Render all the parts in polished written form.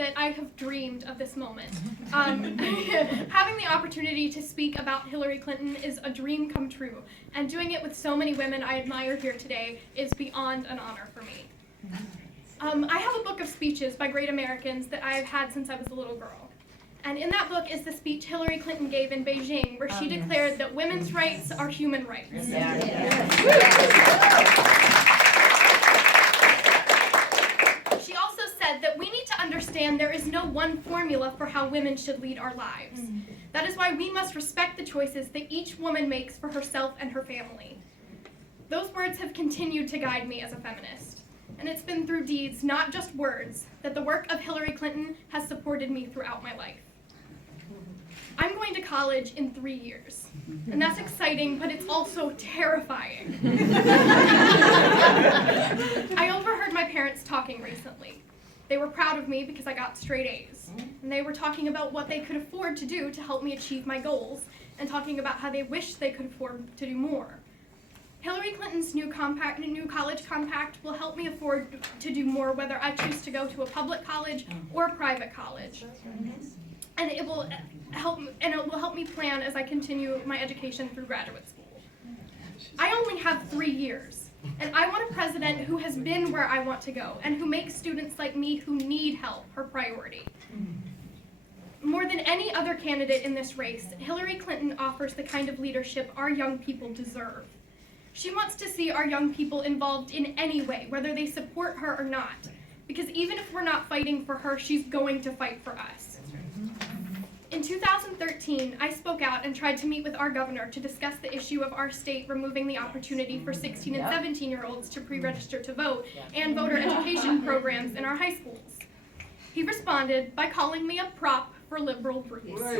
that I have dreamed of this moment. Having the opportunity to speak about Hillary Clinton is a dream come true, and doing it with so many women I admire here today is beyond an honor for me. I have a book of speeches by great Americans that I have had since I was a little girl. And in that book is the speech Hillary Clinton gave in Beijing, where she declared that women's rights are human rights. She also said that we need to understand there is no one formula for how women should lead our lives. That is why we must respect the choices that each woman makes for herself and her family. Those words have continued to guide me as a feminist. And it's been through deeds, not just words, that the work of Hillary Clinton has supported me throughout my life. I'm going to college in 3 years, and that's exciting, but it's also terrifying. I overheard my parents talking recently. They were proud of me because I got straight A's, and they were talking about what they could afford to do to help me achieve my goals, and talking about how they wish they could afford to do more. Hillary Clinton's new college compact will help me afford to do more, whether I choose to go to a public college or a private college. And it will help me plan as I continue my education through graduate school. I only have 3 years, and I want a president who has been where I want to go and who makes students like me who need help her priority. More than any other candidate in this race, Hillary Clinton offers the kind of leadership our young people deserve. She wants to see our young people involved in any way, whether they support her or not, because even if we're not fighting for her, she's going to fight for us. In 2013, I spoke out and tried to meet with our governor to discuss the issue of our state removing the opportunity for 16 and 17-year-olds to pre-register to vote and voter education programs in our high schools. He responded by calling me a prop for liberal groups. I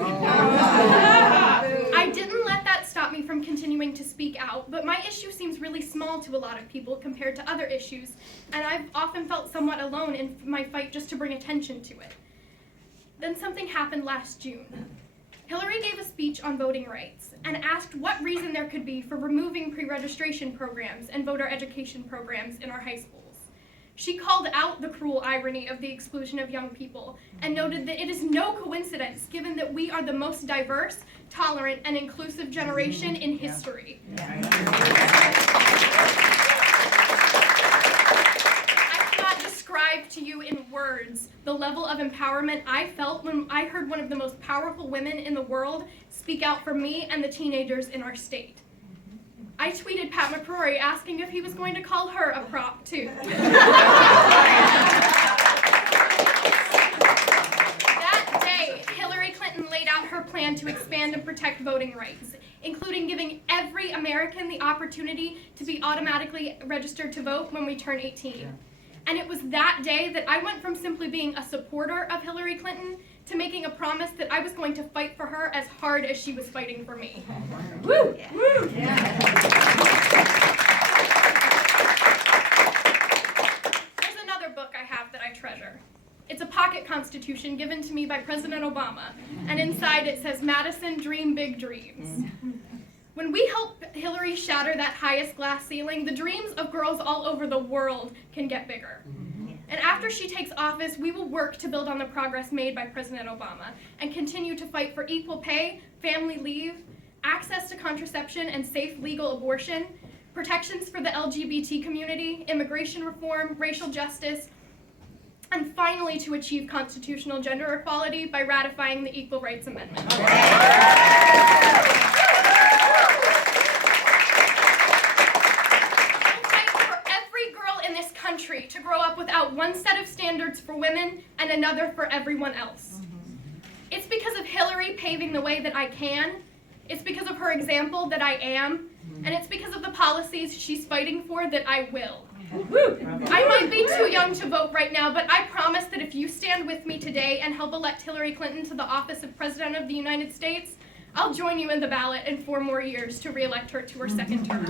didn't let that stop me from continuing to speak out, but my issue seems really small to a lot of people compared to other issues, and I've often felt somewhat alone in my fight just to bring attention to it. Then something happened last June. Hillary gave a speech on voting rights and asked what reason there could be for removing pre-registration programs and voter education programs in our high schools. She called out the cruel irony of the exclusion of young people and noted that it is no coincidence given that we are the most diverse, tolerant, and inclusive generation in history. I cannot describe to you in words the level of empowerment I felt when I heard one of the most powerful women in the world speak out for me and the teenagers in our state. I tweeted Pat McCrory asking if he was going to call her a prop, too. That day, Hillary Clinton laid out her plan to expand and protect voting rights, including giving every American the opportunity to be automatically registered to vote when we turn 18. And it was that day that I went from simply being a supporter of Hillary Clinton to making a promise that I was going to fight for her as hard as she was fighting for me. Woo! Yeah. Woo! Yeah. There's another book I have that I treasure. It's a pocket constitution given to me by President Obama, and inside it says, "Madison, dream big dreams." When we help Hillary shatter that highest glass ceiling, the dreams of girls all over the world can get bigger. And after she takes office, we will work to build on the progress made by President Obama and continue to fight for equal pay, family leave, access to contraception and safe legal abortion, protections for the LGBT community, immigration reform, racial justice, and finally to achieve constitutional gender equality by ratifying the Equal Rights Amendment. To grow up without one set of standards for women and another for everyone else. It's because of Hillary paving the way that I can, it's because of her example that I am, and it's because of the policies she's fighting for that I will. I might be too young to vote right now, but I promise that if you stand with me today and help elect Hillary Clinton to the office of President of the United States, I'll join you in the ballot in 4 more years to re-elect her to her second term.